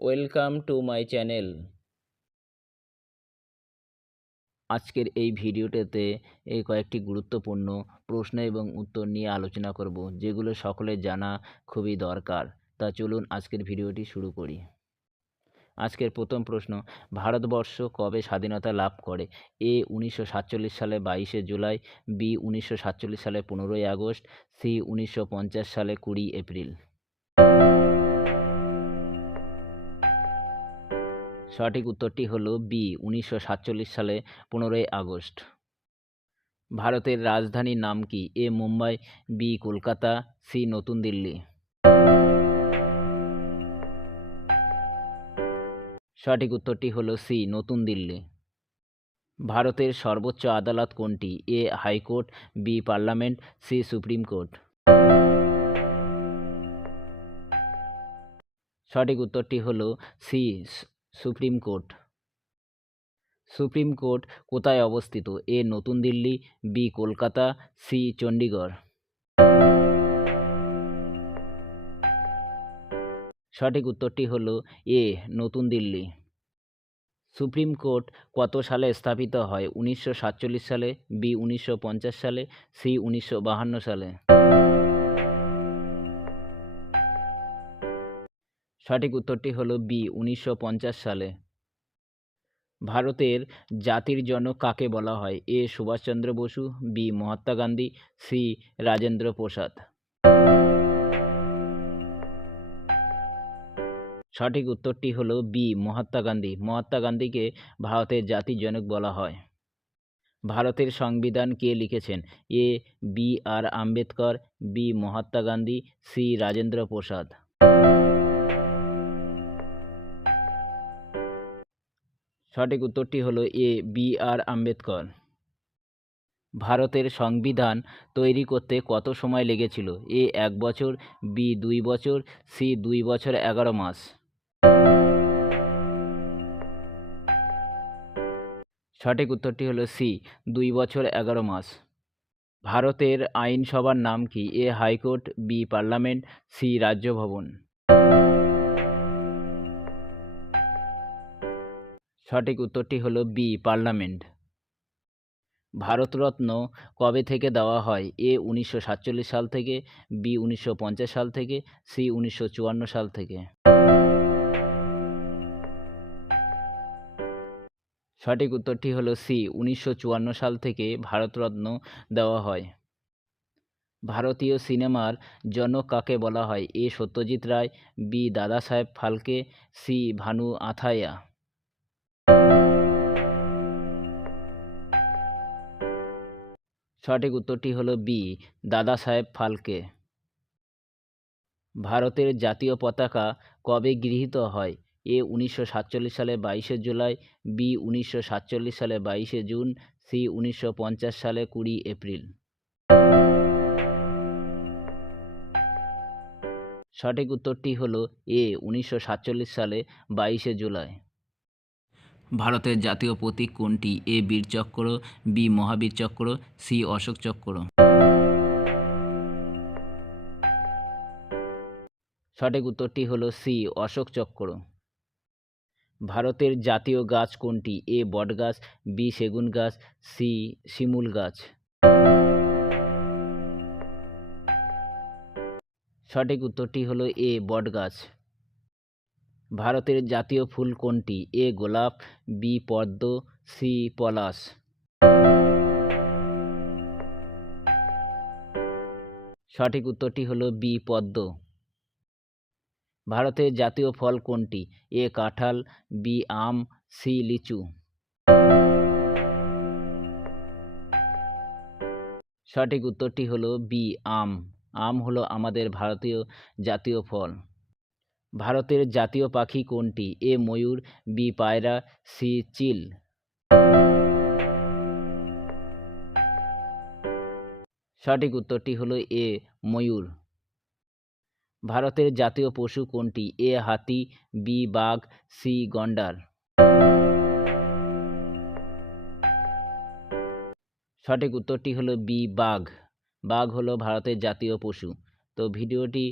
Welcome to my channel. আজকের এই ভিডিওটাতে এই কয়েকটি গুরুত্বপূর্ণ প্রশ্ন এবং উত্তর নিয়ে আলোচনা করব, যেগুলো সকলের জানা খুবই দরকার। তা চলুন আজকের ভিডিওটি শুরু করি। আজকের প্রথম প্রশ্ন, ভারতবর্ষ কবে স্বাধীনতা লাভ করে? এ উনিশশো সাতচল্লিশ সালে বাইশে জুলাই, বি উনিশশো সাতচল্লিশ সালে পনেরোই আগস্ট, সি উনিশশো পঞ্চাশ সালে কুড়ি এপ্রিল। সঠিক উত্তরটি হলো বি, উনিশশো সাতচল্লিশ সালে পনেরোই আগস্ট। ভারতের রাজধানীর নাম কি? A, Mumbai, B, Kolkata, C, নতুন দিল্লি। সঠিক উত্তরটি হলো সি, নতুন দিল্লি। ভারতের সর্বোচ্চ আদালত কোনটি? A, high court, B, parliament, C, supreme court. সঠিক উত্তরটি হলো C supreme court. Supreme court কোথায় অবস্থিত? এ নতুন দিল্লি, বি কলকাতা, সি চণ্ডীগড় সঠিক উত্তরটি হল এ, নতুন দিল্লি। সুপ্রিম কোর্ট কত সালে স্থাপিত হয়? উনিশশো সাতচল্লিশ সালে, বি উনিশশো পঞ্চাশ সালে, সি উনিশশো সালে। সঠিক উত্তরটি হলো বি, উনিশশো পঞ্চাশ সালে। ভারতের জাতির জনক কাকে বলা হয়? A, Subhashchandra Bose, B, Mahatma Gandhi, C, Rajendra Prasad. সঠিক উত্তরটি হলো বি, মহাত্মা গান্ধী। মহাত্মা গান্ধীকে ভারতের জাতির জনক বলা হয়। ভারতের সংবিধান কে লিখেছেন? A, B, R Ambedkar, B, Mahatma Gandhi, C, Rajendra Prasad. সঠিক উত্তরটি হলো এ, বি আর আম্বেদকর। ভারতের সংবিধান তৈরি করতে কত সময় লেগেছিল? এ, এক বছর, বি, দুই বছর, সি, দুই বছর, এগারো মাস। সঠিক উত্তরটি হলো সি, দুই বছর, এগারো মাস। ভারতের আইনসভার নাম কি? A, high court, B, parliament, C, রাজ্য ভবন। সঠিক উত্তরটি হলো বি পার্লামেন্ট। ভারতরত্ন কবে থেকে দেওয়া হয়? এ উনিশশো সাতচল্লিশ সাল থেকে বি উনিশশো পঞ্চাশ সাল থেকে সি উনিশশো চুয়ান্ন সাল থেকে। সঠিক উত্তরটি হলো সি উনিশশো চুয়ান্ন সাল থেকে ভারতরত্ন দেওয়া হয়। ভারতীয় সিনেমার জনক কাকে বলা হয়? এ সত্যজিৎ রায় বি দাদা সাহেব ফালকে সি ভানু আথায়া সঠিক উত্তরটি হলো বি, দাদা সাহেব ফালকে। ভারতের জাতীয় পতাকা কবে গৃহীত হয়? এ উনিশশো সাতচল্লিশ সালে বাইশে জুলাই, বি উনিশশো সাতচল্লিশ সালে বাইশে জুন, সি উনিশশো পঞ্চাশ সালে কুড়ি এপ্রিল। সঠিক উত্তরটি হলো এ, উনিশশো সাতচল্লিশ সালে বাইশে জুলাই। ভারতের জাতীয় প্রতীক কোনটি? এ বীর চক্র, বি মহাবীর চক্র, সি অশোক চক্র। সঠিক উত্তরটি হলো সি অশোক চক্র। ভারতের জাতীয় গাছ কোনটি? এ বটগাছ, বি সেগুন গাছ, সি শিমুল গাছ। সঠিক উত্তরটি হলো এ বটগাছ। ভারতের জাতীয় ফুল কোনটি? এ গোলাপ, বি পদ্ম, সি পলাশ। সঠিক উত্তরটি হলো বি পদ্ম। ভারতের জাতীয় ফল কোনটি? এ কাঁঠাল, বি আম, সি লিচু। সঠিক উত্তরটি হলো বি আম। আম হলো আমাদের ভারতীয় জাতীয় ফল। ভারতের জাতীয় পাখি কোনটি? এ ময়ূর, বি পায়রা, সি চিল। সঠিক উত্তরটি হলো এ ময়ূর। ভারতের জাতীয় পশু কোনটি? এ হাতি, বি বাঘ, সি গন্ডার। সঠিক উত্তরটি হলো বি বাঘ। বাঘ হলো ভারতের জাতীয় পশু। তো ভিডিওটি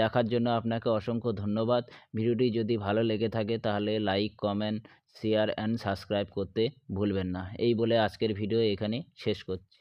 দেখার জন্য আপনাকে অসংখ্য ধন্যবাদ। ভিডিওটি যদি ভালো লেগে থাকে তাহলে like, comment, share and subscribe করতে ভুলবেন না। এই বলে আজকের ভিডিও এখানে শেষ করছি।